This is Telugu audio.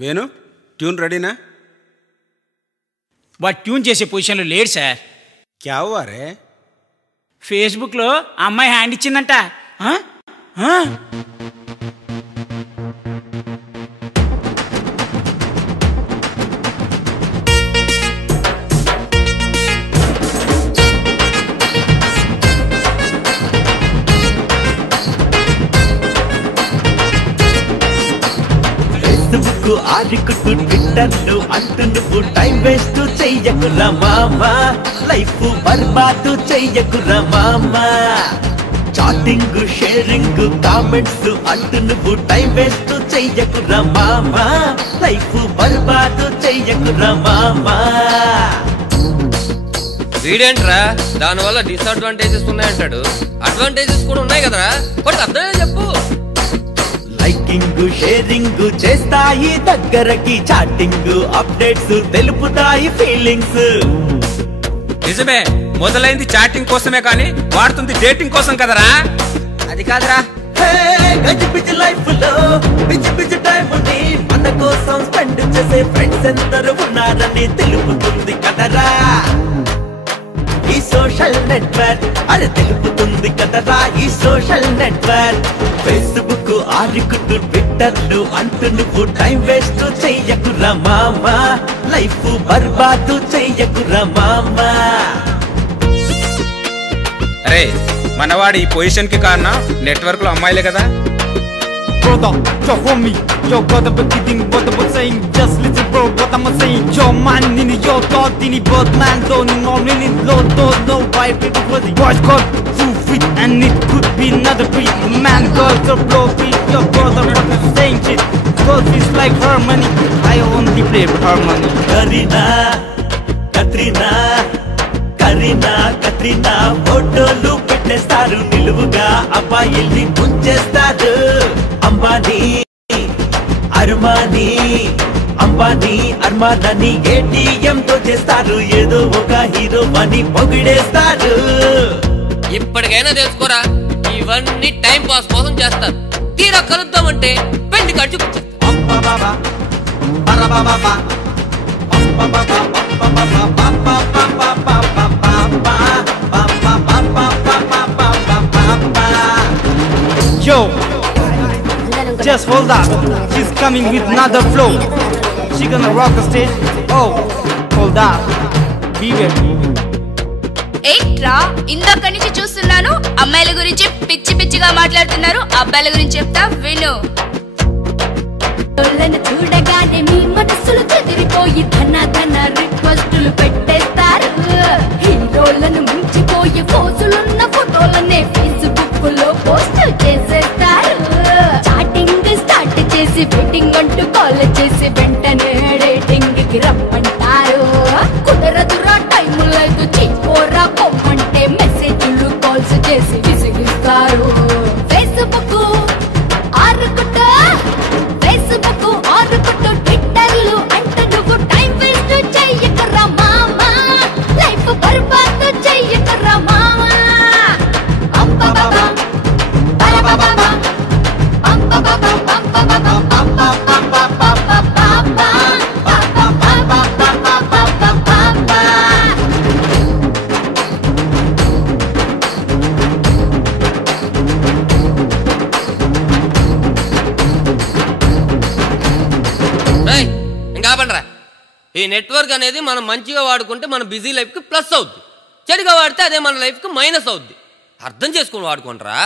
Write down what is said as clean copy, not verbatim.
వేణు ట్యూన్ రెడీనా? వాడు ట్యూన్ చేసే పొజిషన్లో లేడు సార్. క్యా హువా రే? ఫేస్బుక్లో అమ్మాయి హ్యాండ్ ఇచ్చిందంట. ఆడుకుంటూ ట్విట్టర్లు అంటూ నువ్వు టైం వేస్ట్ చెయ్యకురా మామా, లైఫ్ బర్బాదు చెయ్యకురా మామా. చాటింగ్ షేరింగ్ కామెంట్స్ అంటూ నువ్వు టైం వేస్ట్ చెయ్యకురా మామా, లైఫ్ బర్బాదు చెయ్యకురా మామా. వీడేంట్రా దానివల్ల డిసడ్వాంటేజెస్ ఉన్నాయంటాడు, అడ్వాంటేజెస్ కూడా ఉన్నాయి కదరా, కొడుకు అర్థమే చెప్పు. లైకింగ్ షేరింగ్ చేస్తాయి దగ్గరకి, చాటింగ్ అప్డేట్స్ తెలుపుతాయి ఫీలింగ్స్. నిజమే, మొదలైంది చాటింగ్ కోసమే కానీ వాడుతుంది డేటింగ్ కోసం కదరా. అది కాదురా, గజిబిజి లైఫ్ లో బిజి బిజి టైం ని మన కోసం స్పెండ్ చేసే ఫ్రెండ్స్ ఎందరు ఉన్నారని తెలుపుతుంది కదరా ఈ సోషల్ నెట్వర్క్. అది తెలుపుతుంది కదరా ఈ సోషల్ నెట్వర్క్. ఫేస్బుక్ ఆడుకుంటూ ట్విట్టర్లు అంటూ నువ్వు టైం వేస్ట్ చెయ్యకురా మామా, లైఫ్ బర్బాదు చెయ్యకురా మామా. అరే మనవాడి ఈ పొజిషన్ కి కారణం నెట్వర్క్ లో అమ్మాయిలే కదా. Brother, yo homie, yo gotta be kidding what I'm saying. Just listen bro, what I'm saying. Yo man, in your thought, in bird man, don't know, really don't know why people crazy. Boys got too fit and it could be another breed. Man, girls are blow beat, your brother, what I'm saying shit. Girls is like harmony, I only play harmony. Kareena Katrina Kareena Katrina ఫోటోలు పెట్టేస్తారు నిలువుగా, అబ్బాయిల్ని ముంచేస్తారు. Ambani Armani Ambani Armani ATM తో చేస్తారు, ఏదో ఒక హీరో అని పొగిడేస్తారు. ఇప్పటికైనా తెలుసుకోరా, ఇవన్నీ టైం పాస్ కోసం చేస్తారు, తీరా కలుద్దామంటే పెళ్లి ఖర్చు. Yo, just hold up, she's coming with another flow. She gonna rock the stage. Oh, hold up, be ready. ఏంట్రా ఇందాక నుంచి చూస్తున్నాను, అమ్మాయిల గురించి పిచ్చి పిచ్చిగా మాట్లాడుతున్నారు, అబ్బాయిల గురించి చెప్తా విను. చూడగానే మీ మనసులు చెదిరిపోయి ధన ధన రిక్వెస్టులు పెట్టేస్తారు. హీరోలను మించిపోయి ఫోజులున్న ఫోటోలనే ఫేస్బుక్ లో పోస్ట్ చేసేస్తారు. చాటింగ్ స్టార్ట్ చేసి వెయిటింగ్ అంటూ కాల్ చేసి వెంటనే డేటింగ్ కి రమ్మంటారు. కుదరదురా టైం లేదు చీపోరా పొమ్మంటే మెసేజ్లు కాల్స్ చేసి విసిగిస్తారు. ఫేస్బుక్ ఆరుకుంటా ఫేస్బుక్ ఆరుకుంటూ ట్విట్టర్లు అంటే నువ్వు టైం వేస్ట్ చెయ్యకురా మామా, లైఫ్ బర్బాదు చెయ్యకురా మామా. అంబబాబా బలబాబా అంబబాబా అంబబాబా అంబబాబా ఇంకా పండరా, ఈ నెట్వర్క్ అనేది మనం మంచిగా వాడుకుంటే మన బిజీ లైఫ్ కి ప్లస్ అవుద్ది, చెడుగా వాడితే అదే మన లైఫ్ కి మైనస్ అవుద్ది. అర్థం చేసుకుని వాడుకుంటారా.